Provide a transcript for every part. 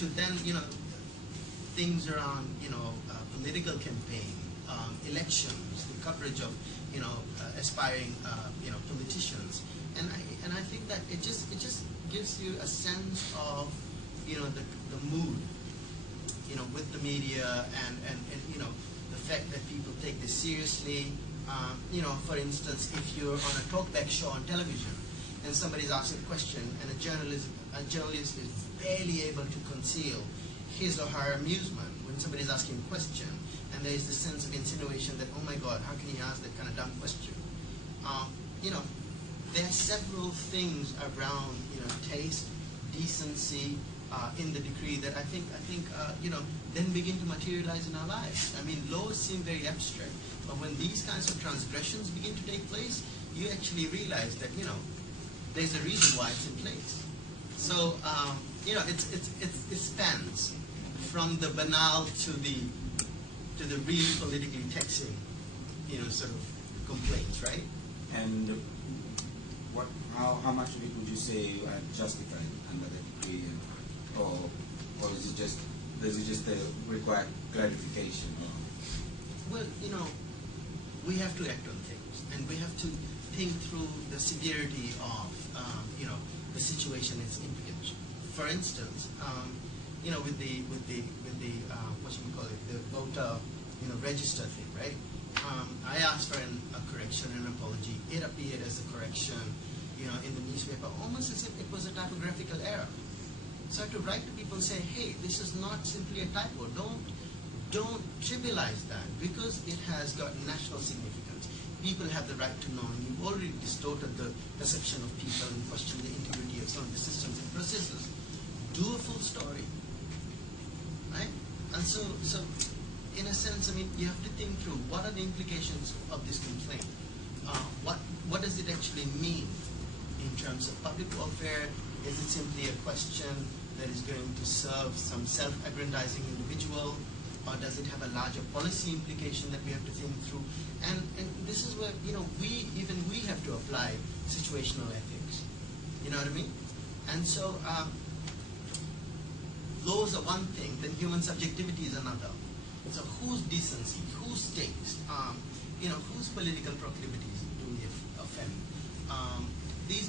to then, things around, political campaign, elections, the coverage of, aspiring, politicians, and I think that it just gives you a sense of, the mood, with the media and the fact that people take this seriously. For instance, if you're on a talkback show on television and somebody's asking a question and a journalist is barely able to conceal his or her amusement when somebody's asking a question, and there is this sense of insinuation that, oh my God, how can he ask that kind of dumb question? There are several things around, taste, decency, in the decree that I think then begin to materialize in our lives. I mean, laws seem very abstract, but when these kinds of transgressions begin to take place, you actually realize that there's a reason why it's in place. So it spans from the banal to the real politically taxing, sort of complaints, right? And how much of it would you say justified under the decree, or is it just require clarification? Well, we have to act on things, and we have to think through the severity of the situation and its implications. For instance, with the what should we call it, the voter register thing, right? I asked for a correction, an apology. It appeared as a correction, in the newspaper, almost as if it was a typographical error. So I have to write to people and say, hey, this is not simply a typo. Don't trivialize that, because it has got national significance. People have the right to know, and you've already distorted the perception of people and questioned the integrity of some of the systems and processes. Do a full story, right? And so in a sense, I mean, you have to think through what are the implications of this complaint. What does it actually mean in terms of public welfare? Is it simply a question that is going to serve some self-aggrandizing individual, or does it have a larger policy implication that we have to think through? And this is where we have to apply situational ethics. You know what I mean? And so laws are one thing, then human subjectivity is another. So whose decency, whose taste, whose political proclivities do we offend? These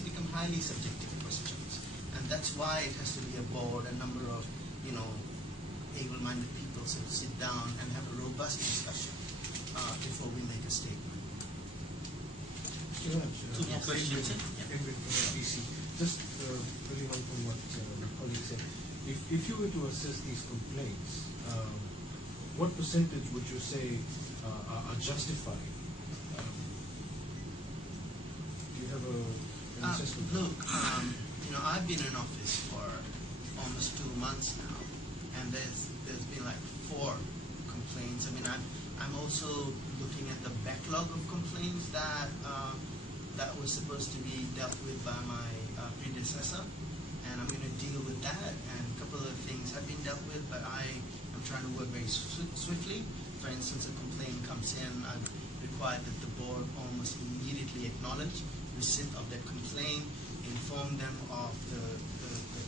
become highly subjective questions, and that's why it has to be a board, a number of able-minded people sort of sit down and have a robust discussion before we make a statement. Two more questions. Just really on from what my colleague said. If you were to assess these complaints, what percentage would you say are justified? Do you have an assessment? Look, I've been in office for almost 2 months now, and there's been like 4 complaints. I mean, I'm also looking at the backlog of complaints that was supposed to be dealt with by my predecessor, and I'm going to deal with that. And a couple of things have been dealt with, but I'm trying to work very swiftly. For instance, a complaint comes in, I've required that the board almost immediately acknowledge receipt of that complaint, inform them of the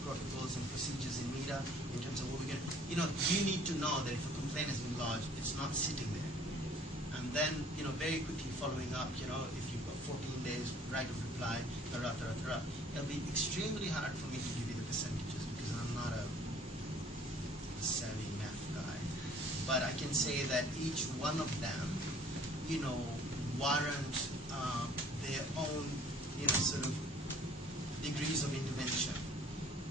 protocols and procedures in MIDA in terms of what we're going to, you need to know that if a complaint has been lodged, it's not sitting there. And then, very quickly following up, if you've got 14 days right of reply, it'll be extremely hard for me to give you the percentages because I'm not a savvy math guy. But I can say that each one of them, warrant their own, sort of degrees of intervention.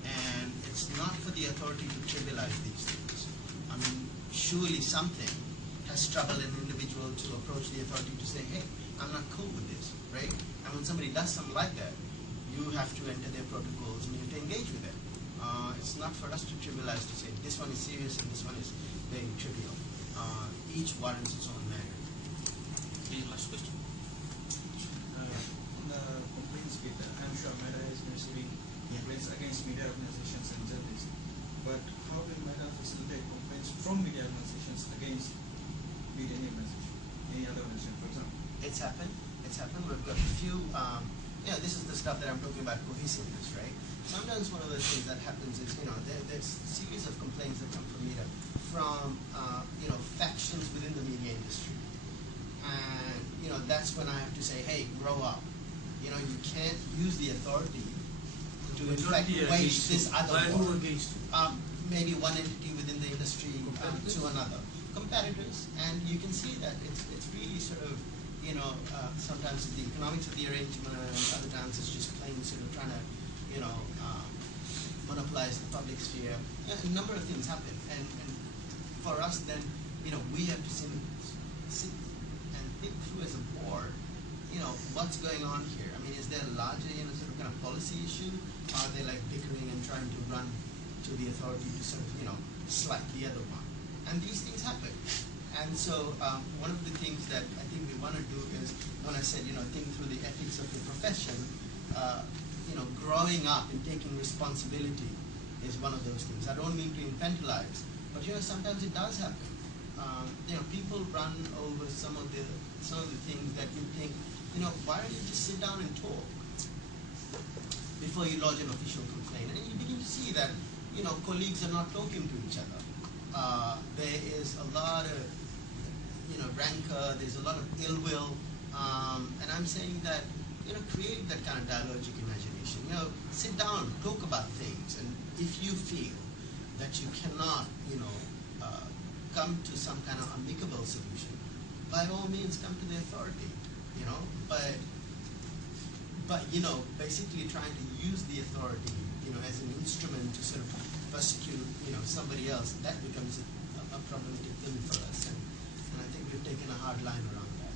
And it's not for the authority to trivialize these things. I mean, surely something has troubled an individual to approach the authority to say, hey, I'm not cool with this, right? And when somebody does something like that, you have to enter their protocols and you have to engage with them. It's not for us to trivialize, to say this one is serious and this one is very trivial. Each warrants its own matter. Any last question? On the complaints bit, I'm sure MIDA is receiving complaints against media organizations and journalists. But how can MIDA facilitate complaints from media organizations against media organization, any other organization, for example? It's happened. We've got a few. This is the stuff that I'm talking about, cohesiveness, right? sometimes one of the things that happens is, there's a series of complaints that come from MIDA from, factions within the media industry. And, that's when I have to say, hey, grow up. You can't use the authority to, in fact, wage this other war. Maybe one entity within the industry to another. Competitors. And you can see that it's really sort of, sometimes it's the economics of the arrangement, other times it's just plain sort of trying to, monopolize the public sphere. A number of things happen. And for us then, we have to sit and think through as a board, what's going on here? I mean, is there largely, sort of kind of policy issue? Are they like bickering and trying to run to the authority to sort of, slight the other one? And these things happen. And so one of the things that I think we want to do is, when I said, think through the ethics of the profession, growing up and taking responsibility is one of those things. I don't mean to infantilize, but sometimes it does happen. People run over some of the things that you think, why don't you just sit down and talk before you lodge an official complaint? And you begin to see that, colleagues are not talking to each other. There is a lot of, rancor, there's a lot of ill will, and I'm saying that, create that kind of dialogic imagination. Sit down, talk about things, and if you feel that you cannot, come to some kind of amicable solution, by all means come to the authority, but basically trying to use the authority, as an instrument to sort of persecute, somebody else, that becomes a problematic thing for us, and I think we've taken a hard line around that.